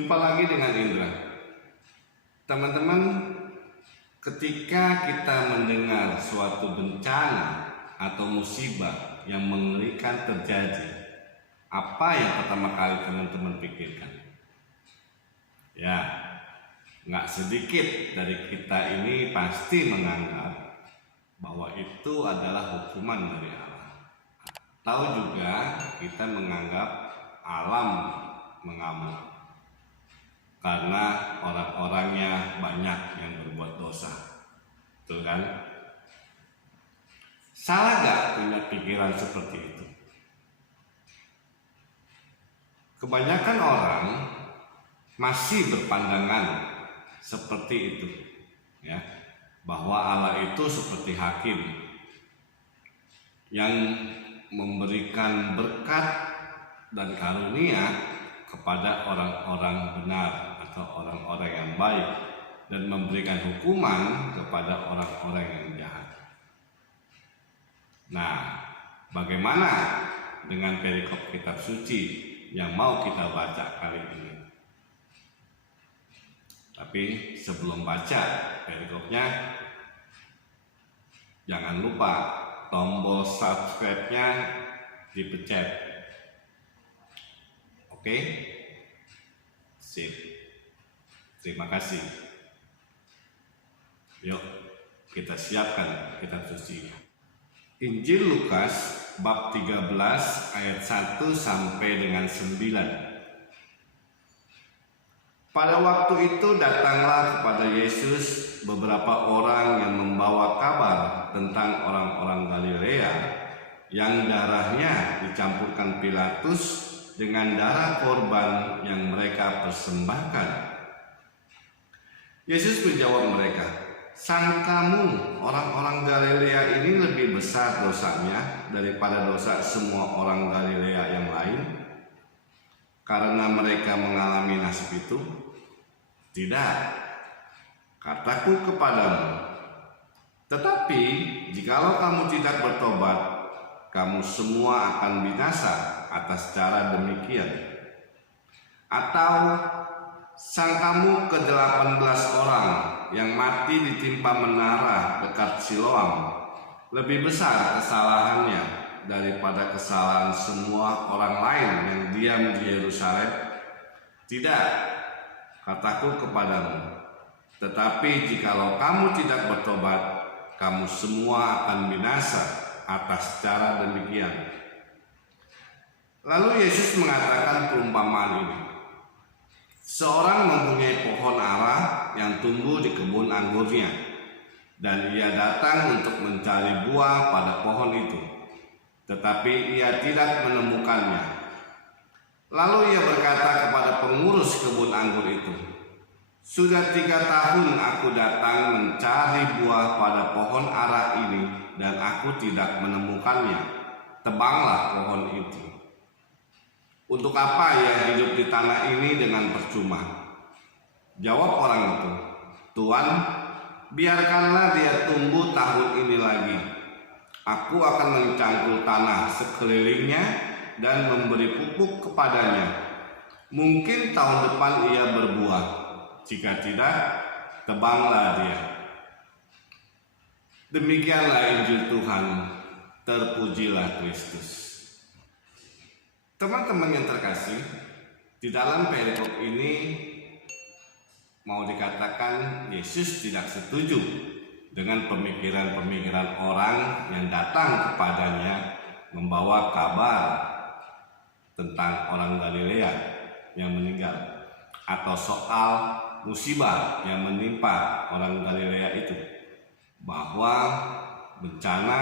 Jumpa lagi dengan Indra. Teman-teman, ketika kita mendengar suatu bencana atau musibah yang mengerikan terjadi, apa yang pertama kali teman-teman pikirkan? Ya, nggak sedikit dari kita ini pasti menganggap bahwa itu adalah hukuman dari Allah. Tahu juga kita menganggap alam mengamuk karena orang-orangnya banyak yang berbuat dosa, betul kan? Salah gak punya pikiran seperti itu? Kebanyakan orang masih berpandangan seperti itu, ya, bahwa Allah itu seperti hakim yang memberikan berkat dan karunia kepada orang-orang benar atau orang-orang yang baik dan memberikan hukuman kepada orang-orang yang jahat. Nah, bagaimana dengan perikop kitab suci yang mau kita baca kali ini? Tapi sebelum baca perikopnya, jangan lupa tombol subscribe-nya dipencet. Oke, sip. Terima kasih. Yuk, kita siapkan kitab suci. Injil Lukas bab 13 ayat 1 sampai dengan 9. Pada waktu itu datanglah kepada Yesus beberapa orang yang membawa kabar tentang orang-orang Galilea yang darahnya dicampurkan Pilatus dengan darah korban yang mereka persembahkan. Yesus menjawab mereka, "Sangkamu orang-orang Galilea ini lebih besar dosanya daripada dosa semua orang Galilea yang lain karena mereka mengalami nasib itu? Tidak, kataku kepadamu, tetapi jikalau kamu tidak bertobat, kamu semua akan binasa atas cara demikian. Atau sangkamu ke-18 orang yang mati ditimpa menara dekat Siloam lebih besar kesalahannya daripada kesalahan semua orang lain yang diam di Yerusalem? Tidak, kataku kepadamu, tetapi jikalau kamu tidak bertobat, kamu semua akan binasa atas cara demikian." Lalu Yesus mengatakan perumpamaan ini. Seorang mempunyai pohon ara yang tumbuh di kebun anggurnya, dan ia datang untuk mencari buah pada pohon itu, tetapi ia tidak menemukannya. Lalu ia berkata kepada pengurus kebun anggur itu, "Sudah 3 tahun aku datang mencari buah pada pohon ara ini, dan aku tidak menemukannya. Tebanglah pohon itu. Untuk apa ia hidup di tanah ini dengan percuma?" Jawab orang itu, "Tuan, biarkanlah dia tumbuh tahun ini lagi. Aku akan mencangkul tanah sekelilingnya dan memberi pupuk kepadanya. Mungkin tahun depan ia berbuah. Jika tidak, tebanglah dia." Demikianlah Injil Tuhan. Terpujilah Kristus. Teman-teman yang terkasih, di dalam perikop ini mau dikatakan Yesus tidak setuju dengan pemikiran-pemikiran orang yang datang kepadanya membawa kabar tentang orang Galilea yang meninggal, atau soal musibah yang menimpa orang Galilea itu, bahwa bencana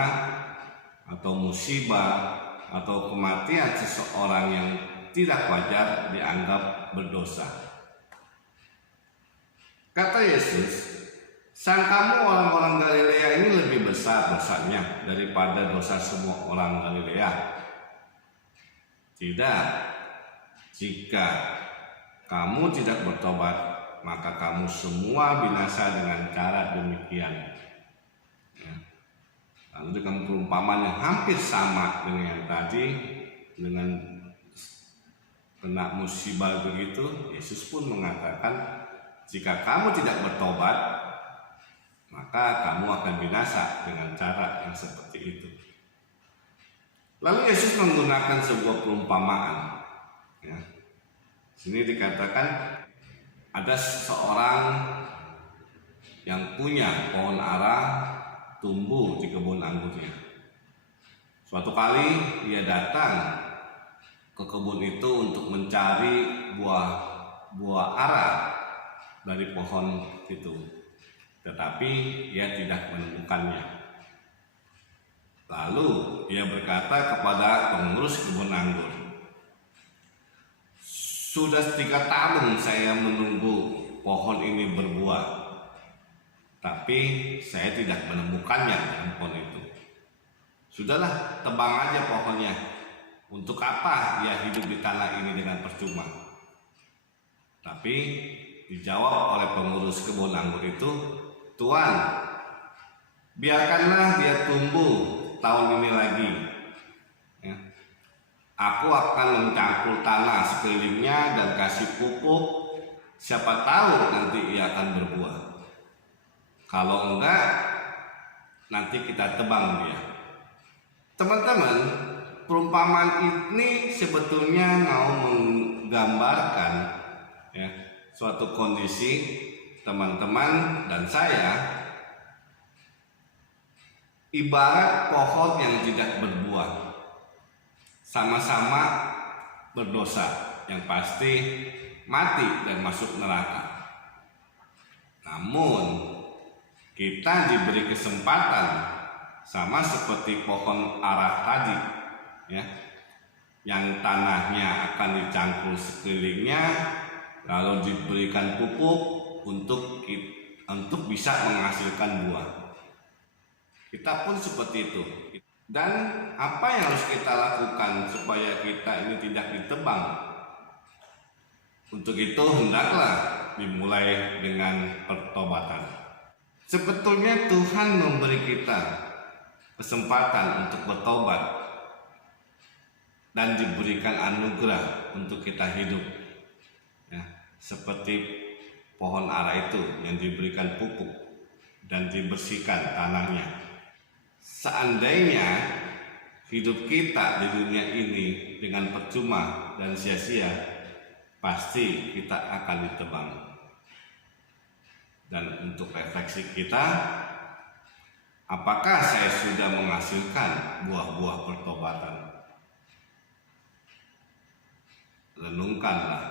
atau musibah atau kematian seseorang yang tidak wajar dianggap berdosa. Kata Yesus, "Sangkamu orang-orang Galilea ini lebih besar dosanya daripada dosa semua orang Galilea? Tidak, jika kamu tidak bertobat, maka kamu semua binasa dengan cara demikian." Lalu dengan perumpamaan yang hampir sama dengan yang tadi, dengan kena musibah begitu, Yesus pun mengatakan, jika kamu tidak bertobat, maka kamu akan binasa dengan cara yang seperti itu. Lalu Yesus menggunakan sebuah perumpamaan. Ya. Sini dikatakan ada seseorang yang punya pohon ara tumbuh di kebun anggurnya. Suatu kali ia datang ke kebun itu untuk mencari buah ara dari pohon itu, tetapi ia tidak menemukannya. Lalu ia berkata kepada pengurus kebun anggur, "Sudah 3 tahun saya menunggu pohon ini berbuah, tapi saya tidak menemukannya dalam pohon itu. Sudahlah, tebang aja pohonnya. Untuk apa ia hidup di tanah ini dengan percuma?" Tapi dijawab oleh pengurus kebun anggur itu, "Tuan, biarkanlah dia tumbuh tahun ini lagi. Ya. Aku akan mencangkul tanah sekelilingnya dan kasih pupuk. Siapa tahu nanti ia akan berbuah. Kalau enggak, nanti kita tebang dia." Teman-teman, perumpamaan ini sebetulnya mau menggambarkan ya, suatu kondisi teman-teman dan saya ibarat pohon yang tidak berbuah, sama-sama berdosa, yang pasti mati dan masuk neraka. Namun kita diberi kesempatan sama seperti pohon ara tadi, ya, yang tanahnya akan dicangkul sekelilingnya, lalu diberikan pupuk untuk bisa menghasilkan buah. Kita pun seperti itu. Dan apa yang harus kita lakukan supaya kita ini tidak ditebang? Untuk itu hendaklah dimulai dengan pertobatan. Sebetulnya Tuhan memberi kita kesempatan untuk bertobat dan diberikan anugerah untuk kita hidup. Ya, seperti pohon ara itu yang diberikan pupuk dan dibersihkan tanahnya. Seandainya hidup kita di dunia ini dengan percuma dan sia-sia, pasti kita akan ditebang. Dan untuk refleksi kita, apakah saya sudah menghasilkan buah-buah pertobatan? Renungkanlah.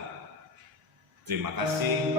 Terima kasih.